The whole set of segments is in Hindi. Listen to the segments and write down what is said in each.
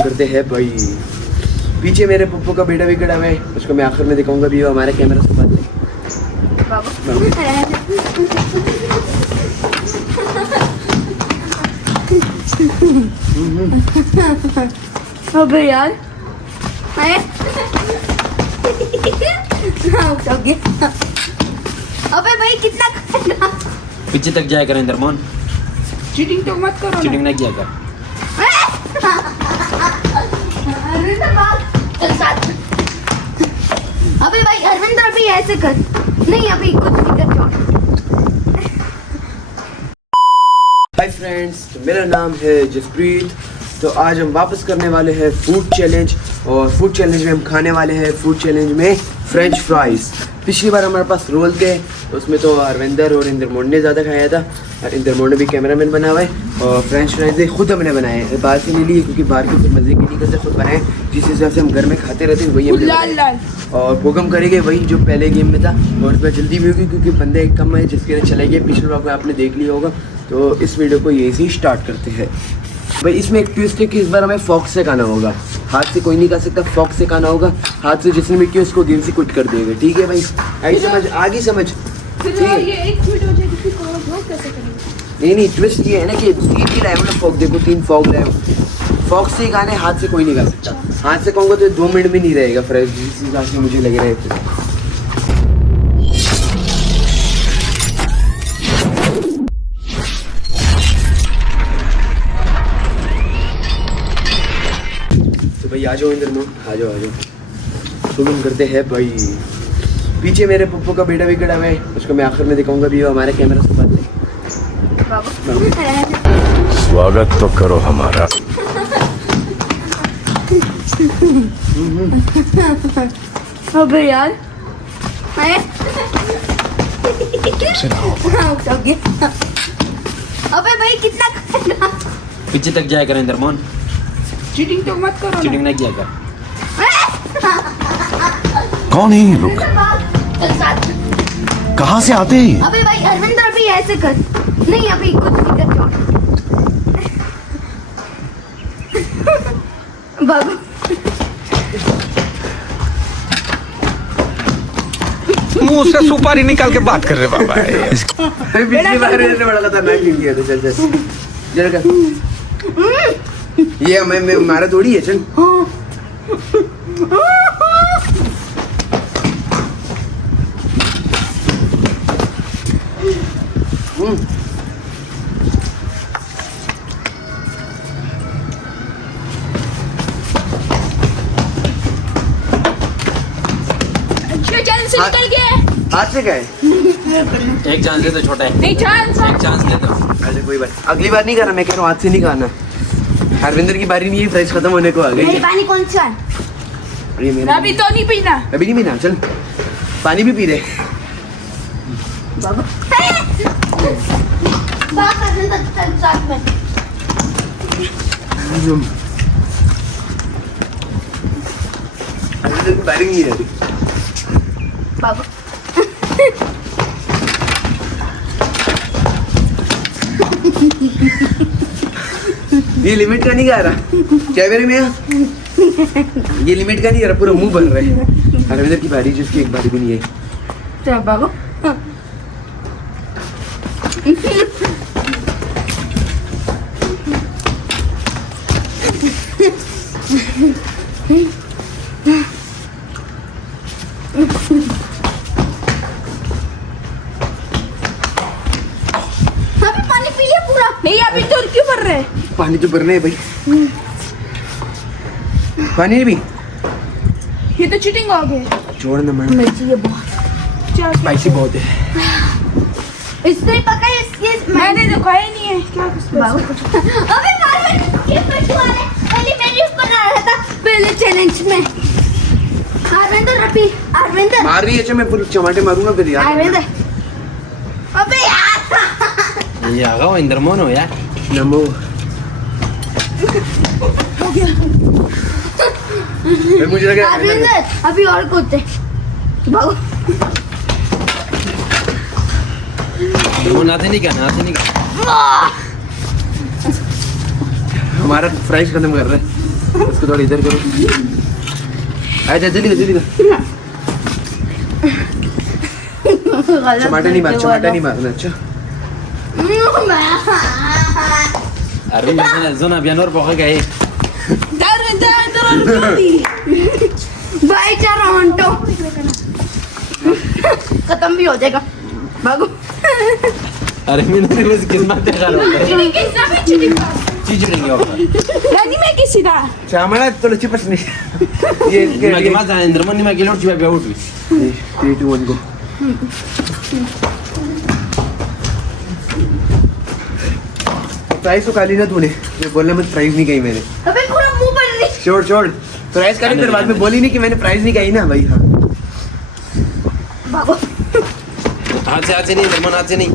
करते हैं भाई। पीछे मेरे पप्पू का बेटा भी खड़ा है, उसको मैं आखिर में दिखाऊंगा भी, वो हमारे कैमरा से बात नहीं। अबे यार अबे भाई कितना पीछे तक जाया कर इंद्रमोहन, चीटिंग तो मत करो। चीटिंग नहीं किया कर। अबे भाई अरविंदर अभी ऐसे कर, नहीं अभी कुछ नहीं कर। हाय फ्रेंड्स, तो मेरा नाम है जसप्रीत। तो आज हम वापस करने वाले हैं फूड चैलेंज, और फूड चैलेंज में हम खाने वाले हैं फूड चैलेंज में फ्रेंच फ्राइज। पिछली बार हमारे पास रोल थे, उसमें तो अरविंदर और इंद्रमोहन ने ज़्यादा खाया था, और इंद्रमोहन ने भी कैमरामैन बना हुआ है। और फ्रेंच फ्राइज खुद हमने बनाए हैं, बाहर से नहीं लिए क्योंकि बाहर के फिर मज़े की नहीं करते, खुद बनाए जिस हिसाब से हम घर में खाते रहते हैं वही हमने बनाए। और भूकंप करेंगे वही जो पहले गेम में था, और उसमें जल्दी भी होगी क्योंकि बंदे कम है जिसके लिए चले गए। पिछले ब्लॉग में आपने देख लिया होगा। तो इस वीडियो को यहीं से स्टार्ट करते हैं भाई। इसमें एक ट्विस्ट है कि इस बार हमें फॉक से खाना होगा, हाथ से कोई नहीं खा सकता, फॉक से खाना होगा। हाथ से जिसने भी किया उसको गेम से क्विट कर देगा, ठीक है भाई? आई समझ, आगे समझ, ठीक है? ये एक मिनट हो जाएगी, फिर कैसे करेंगे? नहीं ट्विस्ट ये है ना कि तीन ही लाए मतलब फॉक, देखो 3 फॉक लाए, फॉक से ही खाने, हाथ से कोई नहीं खा सकता। हाथ से कहूँगा तो 2 मिनट भी नहीं रहेगा फ्रेश, जिस हिसाब से मुझे लग रहा है। भाई आ जाओ इंद्रमोहन, आ जाओ शुरू करते हैं भाई। पीछे मेरे पप्पू का बेटा भी खड़ा है, उसको मैं आखिर में दिखाऊंगा भी, वो हमारे कैमरा से बात नहीं। स्वागत तो करो हमारा। अबे यार अबे भाई कितना पीछे तक जाया कर इंद्रमोहन, चीटिंग तो मत करो। चीटिंग नहीं किया कर। कौन है ये लोग? कहाँ से आते हैं? अबे भाई अरविंदर अभी ऐसे कर, नहीं अभी कुछ नहीं कर। बाबू मुंह से सुपारी निकाल के बात कर रहे बाबा। पिछली बार ऐसे बड़ा खतरनाक नहीं किया था। चल जरा कर, ये मैं मारा थोड़ी है। चल चांस निकल गए। हाथ से गए, एक चांस दे दो, छोटा है, नहीं चांस एक चांस दे दो। अरे कोई बात, अगली बार नहीं करना, मैं कह रहा हूँ हाथ से नहीं खाना। हरविंदर की बारी नहीं है, फ्राइज खत्म होने को आ गई। मेरी पानी कौन सा है? अरे मेरा अभी तो नहीं पीना। अभी नहीं पीना, चल पानी भी पी ले। बाबू बात करने तक चल साथ में। हरविंदर की बारी नहीं है अभी। बाबू ये लिमिट का नहीं गा रहा क्या मेरे में? ये लिमिट का नहीं गा रहा, पूरा मुंह बन रहा है। हरविंदर की बारी, जिसकी एक बारी भी नहीं है। चल बाबू अभी पानी पी लिया पूरा। नहीं अभी तो क्यों भर रहे? पानी तो भरना है भाई, पानी नहीं पी। ये तो चीटिंग हो गई। छोड़ ना, मैं मिर्ची ये बहुत स्पाइसी बहुत है। इसने पका है, मैंने तो खाया नहीं है। क्या बाबू अबे मार ये पिटवा ले। पहले मैंने बना रहा था पहले चैलेंज में। अरविंदर मार रही है, अच्छा मैं पूरे टमाटे मारूंगा फिर यार। अरविंदर अबे यार ये आ गया इंद्रमोहन हो यार। नमो हो गया। मुझे लगा अरविंदर अभी और कूदते बाबू। नाते नहीं करना, हमारा फ्राइज खत्म कर रहा है। इसको थोड़ा इधर करो। आजा जल्दी कर, जल्दी कर। टमाटर नहीं मारना। अच्छा अरे मैं जोना बियानोर पका गए भाई चार घंटो खत्म भी हो जाएगा। भागो। अरे मैंने बस कितना देखा रहा चीज नहीं होगा रानी मैं किसी दा चामड़ा थोड़ा चिपस नहीं। ये निमा मत जाने इंद्रमन निमा किलो चिपा पे उठ 3 2 1 गो। प्राइस तो काली ना तूने, ये बोलने मत प्राइस नहीं कही मैंने। अबे पूरा मुंह बन रही। छोड़ प्राइस काली फिर बाद में बोली नहीं कि मैंने प्राइस नहीं कही ना भाई। हाँ भागो। हाथ से नहीं इंद्रमन हाथ से नहीं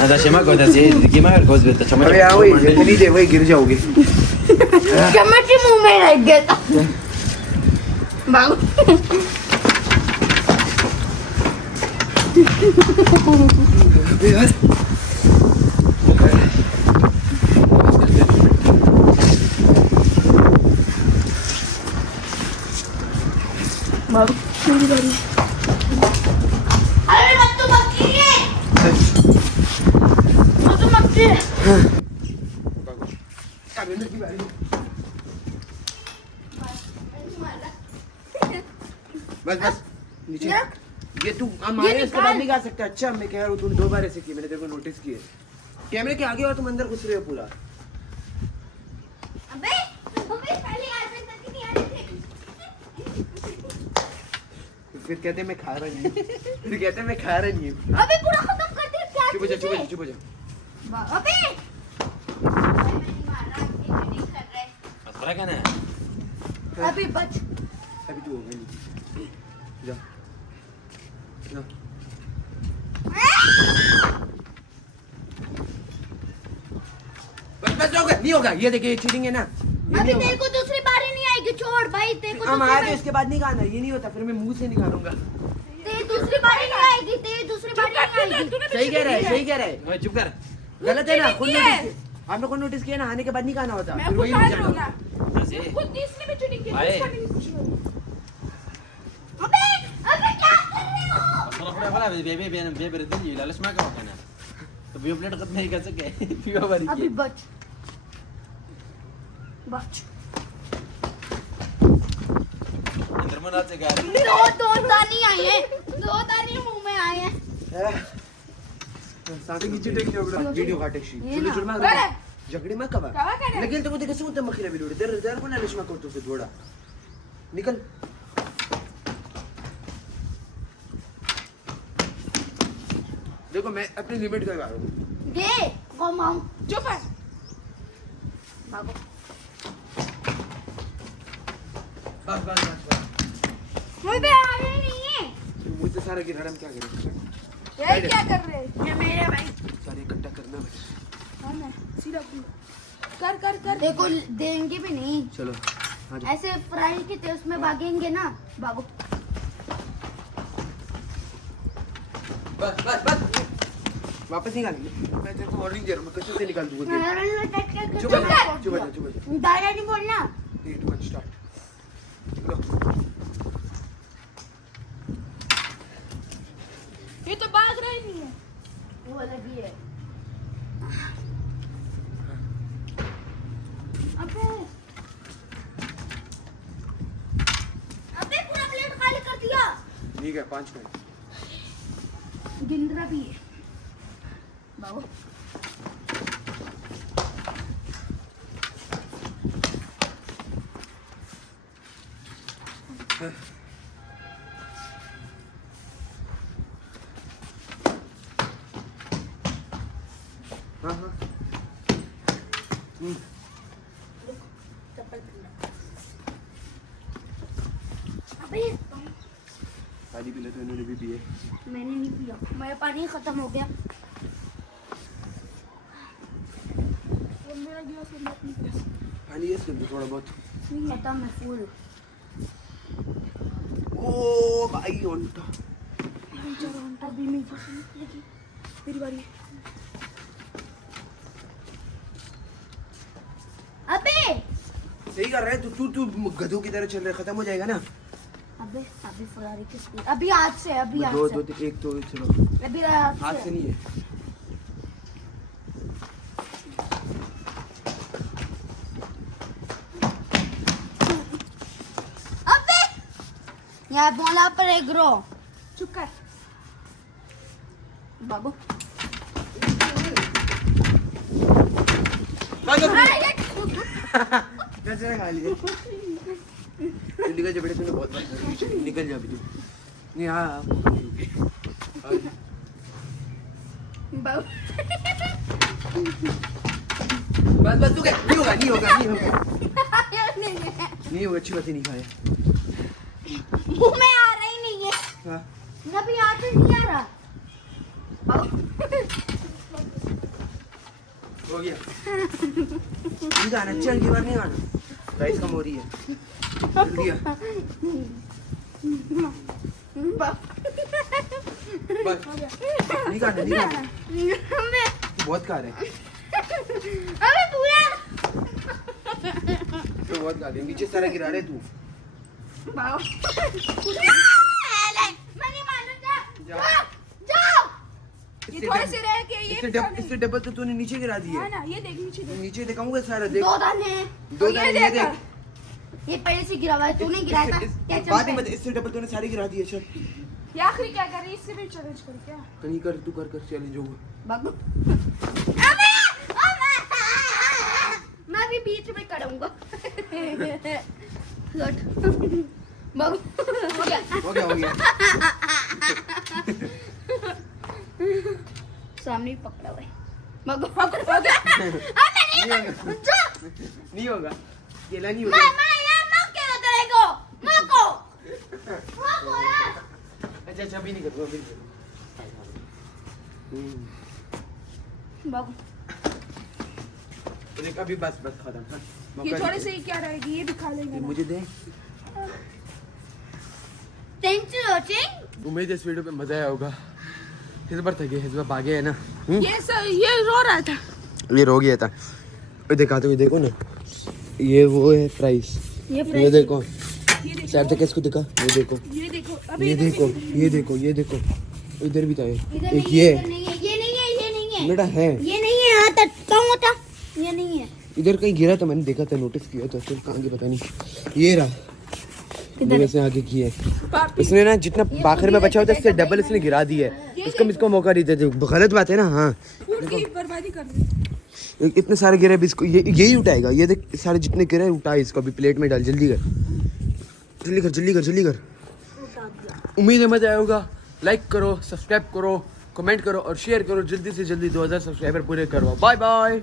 ada siapa kau dah sih gimana kau sebut cuma अरे आओ जल्दी दे, वही गिर जाओगे। चम्मच ही मुंह में रह गया था। भागो। अबे यार भागो। अरे मत तो मक्खी है। मत तो मक्खी है। बस नीचे। ये तू हमारे इसके बाद नहीं गा सकता। अच्छा मैं कह रहा हूँ तूने 2 बार ऐसे की, मैंने तेरे को नोटिस किया। कैमरे के आगे हो तुम अंदर घुस रहे हो पूरा। अबे पहले ऐसे करके नहीं आ रहे थे। फिर कहते मैं खा रहा नहीं हूँ। फिर कहते मैं खा रहा नहीं हूँ। अबे पूरा खत्म कर दे क्या? चुप हो जा। अबे पता क्या ना अभी बच। अभी तू हो गई जा। बस नहीं होगा। ये देखिए चीटिंग है ना। अभी तेरे को दूसरी बारी नहीं आएगी। छोड़ भाई तेरे को हम आए तो इसके बाद नहीं खाना। ये नहीं होता, फिर मैं मुंह से निकालूंगा। तेरी दूसरी बारी नहीं आएगी। तेरी दूसरी बारी नहीं आएगी। सही कह रहा है। ओए चुप कर गलत है ना। खुद नोटिस आपने खुद नोटिस किया ना, आने के बाद नहीं खाना होता। फिर वही हो जाएगा। ऐसे अबे अबे क्या कर रहे हो? थोड़ा बेबे रहती है लालच में का होता ना तो बियो प्लेट खत्म नहीं कर सके पियो बारी अभी बच। इंद्रमन हाथ से गया दो दानी आई है। 2 दानी मुंह में आए हैं। स्टार्टिंग की चीटिंग नहीं होगा। वीडियो काटे शी ये ना। झगड़े में कब लेकिन तो देखो सुनते मखिरा बिलोड़े दर को लालच में करतो से थोड़ा निकल। देखो मैं अपनी लिमिट करवा रहा हूँ। दे वो माम चुप है। भागो। बस मुझे आ रही नहीं है। मुझसे सारा गिरा हम क्या करें। ये क्या कर रहे हैं? ये मेरे भाई सारे इकट्ठा करना भाई। सीधा कर देखो देंगे भी नहीं। चलो ऐसे फ्राई के थे उसमें भागेंगे ना। भागो। बस वापस निकाल। मैं तेरे को वार्निंग दे रहा हूँ, मैं कैसे से निकाल दूंगा। चुप हो जा। दादा नहीं बोलना। 3 2 1 स्टार्ट। ये तो भाग रहा ही नहीं है। वो लगी है। अबे पूरा प्लेट खाली कर दिया। ठीक है 5 मिनट। गिंदरा भी है। बाबू हाँ अबे पानी पी ले तो इन्होंने भी पिए। मैंने नहीं पिया। मेरा पानी खत्म हो गया। पानी है इसके अंदर थोड़ा बहुत। खत्म है फुल। ओ भाई उल्टा। अभी मेरी बारी है। सही कर रहा है तू तू गधों की तरह चल रहा है, खत्म हो जाएगा ना। अबे अभी फरारी की स्पीड, अभी हाथ से, अभी हाथ दो से, दो तीन, एक तो चलो अभी हाथ हाथ से से। नहीं है। अबे यहाँ बोला पर एक रो, चुप कर बाबू। कचरा खा लिया। निकल जा बेटे, तूने बहुत बात की, निकल जा अभी तू। नहीं हाँ बाबू बस बस तू क्या, नहीं होगा नहीं होगा नहीं होगा नहीं होगा, अच्छी बात ही नहीं खाया। मुंह में आ रहा ही नहीं है, हाँ अभी हाथ से नहीं आ रहा। हो गया। नहीं खाना, चल की बार नहीं खाना, राइस कम हो रही है। जल्दी आ। बस नहीं खाना नहीं खाना, तू बहुत खा रहे हैं, अबे पूरा तू बहुत खा रहे हैं, नीचे सारा गिरा रहे तू। मैं नहीं मानूंगा, जा। जाओ। ये थोड़े से रह के ये इससे डबल तो तूने नीचे गिरा दिए। हाँ ना, ये देख नीचे देख। नीचे दिखाऊंगा सारा, देख दो दाने हैं। दो दाने, ये देख। ये पहले से गिरा हुआ है, तूने गिराया था क्या बात ही चल मत, इससे डबल तूने सारे गिरा दिए। चल ये आखिरी क्या कर रही है, इससे भी चैलेंज कर क्या? कहीं कर, तू कर कर चैलेंज होगा। बाबू मैं भी बीच में करूंगा। लौट। बाबू हो गया, हो गया हो गया। सामने ही पकड़ा हुआ है। बाबू हो गया। अबे नहीं नहीं होगा। जा। नहीं होगा, केला नहीं मैं होगा। यार मैं क्या करेगा मैं को यार। अच्छा अच्छा अभी नहीं करूँगा, अभी नहीं करूँगा। बाबू देख अभी बस बस खत्म। हाँ, ये मौका थोड़े दे। से ही क्या रहेगी, ये भी खा लेंगे ये ना। मुझे दे। Thanks for watching. उम्मीद है इस वीडियो पे मजा आया होगा। इस बार थके, इस बार भागे है ना। ये रो रहा था। ये रो गया था। दिखा तो, ये देखो ना, ये वो है फ्राइज। ये देखो सैर तक इसको दिखा, ये देखो ये देखो ये अभी देखो ये देखो ये देखो, इधर भी था इधर एक नहीं, ये इधर नहीं है, ये नहीं है, ये नहीं है, बेटा है, ये नहीं है। हाँ तो कौन होता, ये नहीं है। इधर कहीं गिरा था, मैंने देखा था, नोटिस किया था, फिर कहाँ गया पता नहीं। ये रहा, इधर से आगे की है। इसने ना जितना बाखर में बचा होता है इससे डबल इसने गिरा दिया है। इसको मौका नहीं देते, गलत बात है ना। हाँ फूड की बर्बादी कर रही है। इतने सारे गिरे, अभी इसको यही उठाएगा। ये देख सारे जितने गिरे उठा, इसको अभी प्लेट में डाल। जल्दी कर जल्दी कर जल्दी कर जल्दी कर। उम्मीद है मजा आया होगा। लाइक करो, सब्सक्राइब करो, कमेंट करो और शेयर करो। जल्दी से जल्दी 2000 सब्सक्राइबर पूरे करवाओ। Bye bye.